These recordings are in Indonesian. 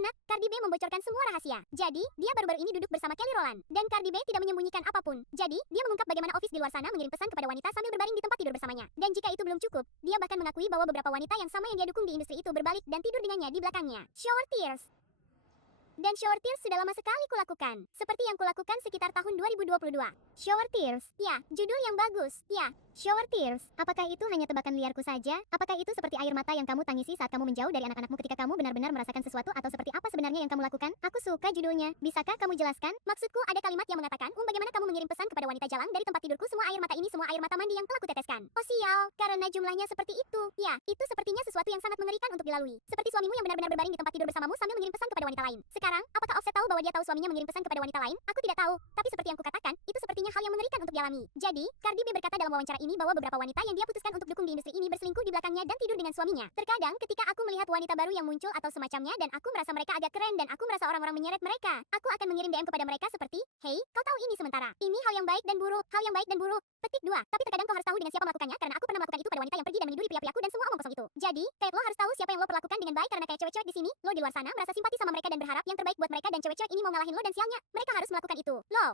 anak, Cardi B membocorkan semua rahasia. Jadi, dia baru-baru ini duduk bersama Kelly Rowland. Dan Cardi B tidak menyembunyikan apapun. Jadi, dia mengungkap bagaimana office di luar sana mengirim pesan kepada wanita sambil berbaring di tempat tidur bersamanya. Dan jika itu belum cukup, dia bahkan mengakui bahwa beberapa wanita yang sama yang dia dukung di industri itu berbalik dan tidur dengannya di belakangnya. Shower tears. Dan shower tears sudah lama sekali kulakukan. Seperti yang kulakukan sekitar tahun 2022. Shower tears. Ya, judul yang bagus. Ya, shower tears. Apakah itu hanya tebakan liarku saja? Apakah itu seperti air mata yang kamu tangisi saat kamu menjauh dari anak-anakmu ketika kamu benar-benar merasakan sesuatu, atau seperti apa sebenarnya yang kamu lakukan? Aku suka judulnya. Bisakah kamu jelaskan? Maksudku, ada kalimat yang mengatakan, bagaimana kamu mengirim pesan kepada wanita jalan dari tempat tidurku, semua air mata ini semua air mata mandi yang telah kuteteskan. Oh sial, karena jumlahnya seperti itu. Ya, itu sepertinya sesuatu yang sangat mengerikan untuk dilalui. Seperti suamimu yang benar-benar berbaring di tempat tidur bersamamu sambil mengirim pesan kepada wanita lain. Sekarang, apakah Offset tahu bahwa dia tahu suaminya mengirim pesan kepada wanita lain? Aku tidak tahu, tapi seperti yang kukatakan, itu sepertinya hal yang mengerikan untuk dialami. Jadi, Cardi B berkata dalam wawancara ini bahwa beberapa wanita yang dia putuskan untuk dukung di industri ini berselingkuh di belakangnya dan tidur dengan suaminya. Terkadang, ketika aku melihat wanita baru yang muncul atau semacamnya dan aku merasa mereka agak keren dan aku merasa orang-orang menyeret mereka, aku akan mengirim DM kepada mereka seperti, "Hey, kau tahu ini sementara. Ini hal yang baik dan buruk, hal yang baik dan buruk. Petik 2. Tapi terkadang kau harus tahu dengan siapa melakukannya karena aku pernah melakukan itu pada wanita yang pergi dan meniduri pria-priaku dan semua omong kosong itu. Jadi, kayak lo harus tahu siapa yang lo perlakukan dengan baik karena kayak cewek-cewek di sini, lo di luar sana merasa simpati sama mereka dan berharap yang terbaik buat mereka dan cewek-cewek ini mau ngalahin lo dan sialnya, mereka harus melakukan itu. Lo.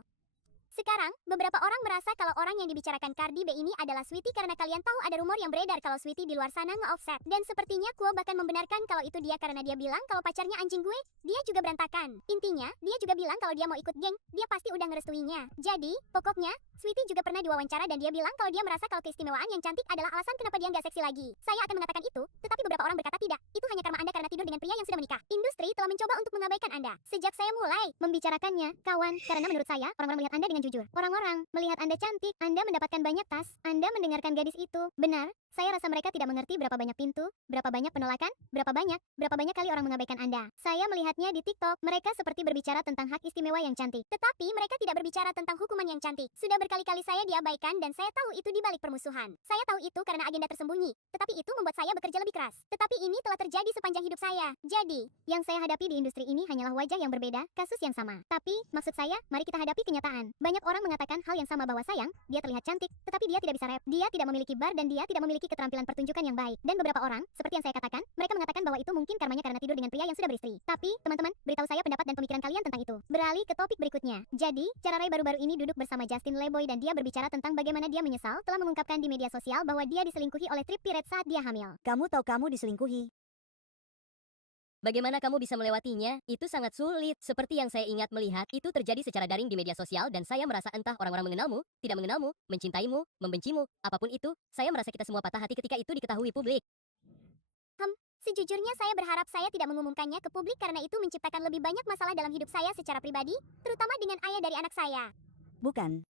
Sekarang, beberapa orang merasa kalau orang yang dibicarakan Cardi B ini adalah Sweety karena kalian tahu ada rumor yang beredar kalau Sweety di luar sana nge-offset. Dan sepertinya Kuo bahkan membenarkan kalau itu dia karena dia bilang kalau pacarnya anjing gue, dia juga berantakan. Intinya, dia juga bilang kalau dia mau ikut geng, dia pasti udah ngerestuinya. Jadi, pokoknya, Sweety juga pernah diwawancara dan dia bilang kalau dia merasa kalau keistimewaan yang cantik adalah alasan kenapa dia nggak seksi lagi. Saya akan mengatakan itu, tetapi beberapa orang berkata tidak. Itu hanya karma Anda karena tidur dengan pria yang sudah menikah. Industri telah mencoba untuk mengabaikan Anda. Sejak saya mulai membicarakannya, kawan, karena menurut saya, orang-orang melihat Anda dengan jujur. Orang-orang melihat Anda cantik, Anda mendapatkan banyak tas, Anda mendengarkan gadis itu. Benar, saya rasa mereka tidak mengerti berapa banyak pintu, berapa banyak penolakan, berapa banyak kali orang mengabaikan Anda. Saya melihatnya di TikTok, mereka seperti berbicara tentang hak istimewa yang cantik. Tetapi mereka tidak berbicara tentang hukuman yang cantik. Sudah berkali-kali saya diabaikan dan saya tahu itu di balik permusuhan. Saya tahu itu karena agenda tersembunyi, tetapi itu membuat saya bekerja lebih keras. Tetapi ini telah terjadi sepanjang hidup saya. Jadi, yang saya hadapi di industri ini hanyalah wajah yang berbeda, kasus yang sama. Tapi, maksud saya, mari kita hadapi kenyataan. Banyak orang mengatakan hal yang sama bahwa sayang, dia terlihat cantik, tetapi dia tidak bisa rap. Dia tidak memiliki bar dan dia tidak memiliki keterampilan pertunjukan yang baik. Dan beberapa orang, seperti yang saya katakan, mereka mengatakan bahwa itu mungkin karmanya karena tidur dengan pria yang sudah beristri. Tapi, teman-teman, beritahu saya pendapat dan pemikiran kalian tentang itu. Beralih ke topik berikutnya. Jadi, Cara Ray baru-baru ini duduk bersama Justin Leboy dan dia berbicara tentang bagaimana dia menyesal telah mengungkapkan di media sosial bahwa dia diselingkuhi oleh Trippie Redd saat dia hamil. Kamu tahu kamu diselingkuhi. Bagaimana kamu bisa melewatinya? Itu sangat sulit. Seperti yang saya ingat melihat, itu terjadi secara daring di media sosial dan saya merasa entah orang-orang mengenalmu, tidak mengenalmu, mencintaimu, membencimu, apapun itu, saya merasa kita semua patah hati ketika itu diketahui publik. Sejujurnya saya berharap saya tidak mengumumkannya ke publik karena itu menciptakan lebih banyak masalah dalam hidup saya secara pribadi, terutama dengan ayah dari anak saya. Bukan.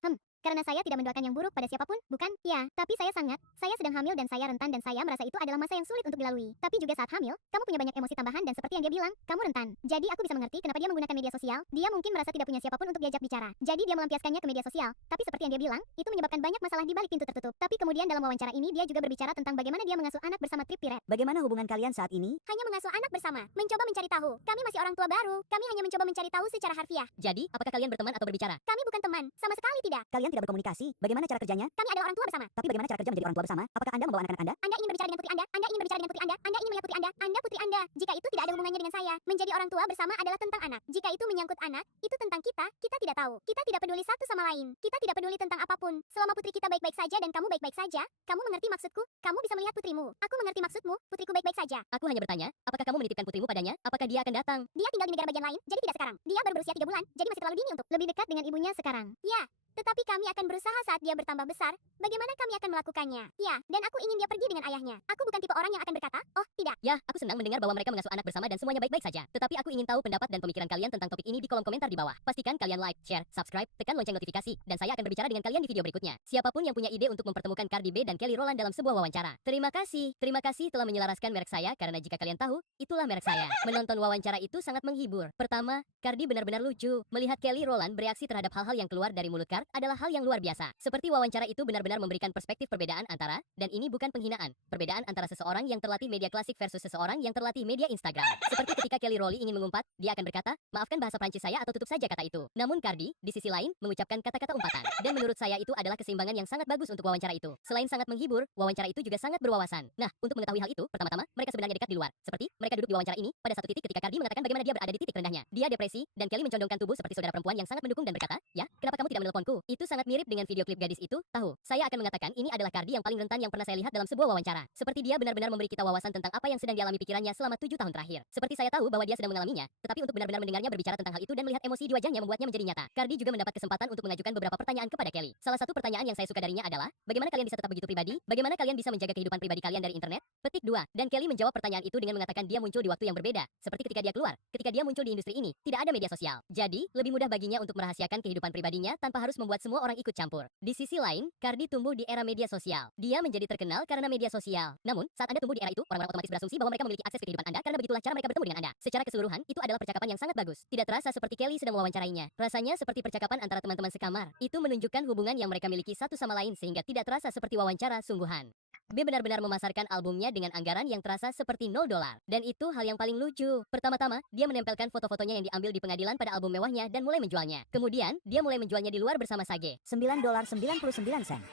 Karena saya tidak mendoakan yang buruk pada siapapun, bukan? Ya, tapi saya sedang hamil dan saya rentan dan saya merasa itu adalah masa yang sulit untuk dilalui. Tapi juga saat hamil, kamu punya banyak emosi tambahan dan seperti yang dia bilang, kamu rentan. Jadi aku bisa mengerti kenapa dia menggunakan media sosial, dia mungkin merasa tidak punya siapapun untuk diajak bicara. Jadi dia melampiaskannya ke media sosial, tapi seperti yang dia bilang, itu menyebabkan banyak masalah di balik pintu tertutup. Tapi kemudian dalam wawancara ini dia juga berbicara tentang bagaimana dia mengasuh anak bersama Trippie Redd. Bagaimana hubungan kalian saat ini? Hanya mengasuh anak bersama, mencoba mencari tahu. Kami masih orang tua baru, kami hanya mencoba mencari tahu secara harfiah. Jadi, apakah kalian berteman atau berbicara? Kami bukan teman, sama sekali tidak. Kalian tidak berkomunikasi. Bagaimana cara kerjanya? Kami adalah orang tua bersama. Tapi bagaimana cara kerja menjadi orang tua bersama? Apakah Anda membawa anak-anak Anda? Anda ingin berbicara dengan putri Anda, Anda ingin berbicara dengan putri Anda, Anda ingin melihat putri Anda putri Anda. Jika itu tidak ada hubungannya dengan saya, menjadi orang tua bersama adalah tentang anak. Jika itu menyangkut anak, itu tentang kita tidak tahu. Kita tidak peduli satu sama lain. Kita tidak peduli tentang apapun. Selama putri kita baik-baik saja dan kamu baik-baik saja, kamu mengerti maksudku? Kamu bisa melihat putrimu. Aku mengerti maksudmu, putriku baik-baik saja. Aku hanya bertanya, apakah kamu menitipkan putrimu padanya? Apakah dia akan datang? Dia tinggal di negara bagian lain, jadi tidak sekarang. Dia baru berusia 3 bulan, jadi masih terlalu dini untuk lebih dekat dengan ibunya sekarang. Ya. Tetapi kami akan berusaha saat dia bertambah besar, bagaimana kami akan melakukannya. Ya, dan aku ingin dia pergi dengan ayahnya. Aku bukan tipe orang yang akan berkata, oh, tidak. Ya, aku senang mendengar bahwa mereka mengasuh anak bersama dan semuanya baik-baik saja. Tetapi aku ingin tahu pendapat dan pemikiran kalian tentang topik ini di kolom komentar di bawah. Pastikan kalian like, share, subscribe, tekan lonceng notifikasi, dan saya akan berbicara dengan kalian di video berikutnya. Siapapun yang punya ide untuk mempertemukan Cardi B dan Kelly Rowland dalam sebuah wawancara. Terima kasih telah menyelaraskan merek saya karena jika kalian tahu, itulah merek saya. Menonton wawancara itu sangat menghibur. Pertama, Cardi benar-benar lucu. Melihat Kelly Rowland bereaksi terhadap hal-hal yang keluar dari mulut Card adalah hal yang luar biasa. Seperti wawancara itu benar-benar memberikan perspektif perbedaan antara, dan ini bukan penghinaan, perbedaan antara seseorang yang terlatih media klasik versus seseorang yang terlatih media Instagram. Seperti ketika Kelly Rowland ingin mengumpat, dia akan berkata, maafkan bahasa Prancis saya atau tutup saja kata itu. Namun Cardi, di sisi lain, mengucapkan kata-kata umpatan. Dan menurut saya itu adalah keseimbangan yang sangat bagus untuk wawancara itu. Selain sangat menghibur, wawancara itu juga sangat berwawasan. Nah, untuk mengetahui hal itu, pertama-tama, mereka sebenarnya dekat dekat di luar. Seperti mereka duduk di wawancara ini pada satu titik ketika Cardi mengatakan bagaimana dia berada di titik terendahnya. Dia depresi dan Kelly mencondongkan tubuh seperti saudara perempuan yang sangat mendukung dan berkata, "Ya, kenapa kamu tidak menelponku?" Itu sangat mirip dengan video klip gadis itu. Tahu, saya akan mengatakan ini adalah Cardi yang paling rentan yang pernah saya lihat dalam sebuah wawancara. Seperti dia benar-benar memberi kita wawasan tentang apa yang sedang dialami pikirannya selama 7 tahun terakhir. Seperti saya tahu bahwa dia sedang mengalaminya, tetapi untuk benar-benar mendengarnya berbicara tentang hal itu dan melihat emosi di wajahnya membuatnya menjadi nyata. Cardi juga mendapat kesempatan untuk mengajukan beberapa pertanyaan kepada Kelly. Salah satu pertanyaan yang saya suka darinya adalah, bagaimana kalian bisa tetap begitu pribadi? Bagaimana kalian bisa menjaga kehidupan pribadi kalian dari internet? Petik 2. Dan Kelly menjawab pertanyaan itu dengan mengatakan dia muncul di waktu yang berbeda. Seperti ketika dia keluar. Ketika dia muncul di industri ini, tidak ada media sosial. Jadi, lebih mudah baginya untuk merahasiakan kehidupan pribadinya tanpa harus membuat semua orang ikut campur. Di sisi lain, Cardi tumbuh di era media sosial. Dia menjadi terkenal karena media sosial. Namun, saat Anda tumbuh di era itu, orang-orang otomatis berasumsi bahwa mereka memiliki akses ke kehidupan Anda karena begitulah cara mereka bertemu dengan Anda. Secara keseluruhan, itu adalah percakapan yang sangat bagus. Tidak terasa seperti Kelly sedang mewawancarainya. Rasanya seperti percakapan antara teman-teman sekamar. Itu menunjukkan hubungan yang mereka miliki satu sama lain sehingga tidak terasa seperti wawancara sungguhan. B benar-benar memasarkan albumnya dengan anggaran yang terasa seperti $0. Dan itu hal yang paling lucu. Pertama-tama, dia menempelkan foto-fotonya yang diambil di pengadilan pada album mewahnya dan mulai menjualnya. Kemudian, dia mulai menjualnya di luar bersama Sage. $9.99.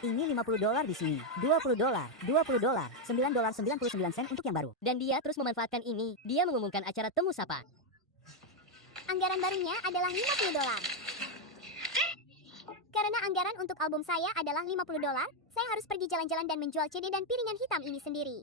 Ini $50 di sini. $20. $20. $9.99 untuk yang baru. Dan dia terus memanfaatkan ini. Dia mengumumkan acara Temu Sapa. Anggaran barunya adalah $50. Karena anggaran untuk album saya adalah $50, saya harus pergi jalan-jalan dan menjual CD dan piringan hitam ini sendiri.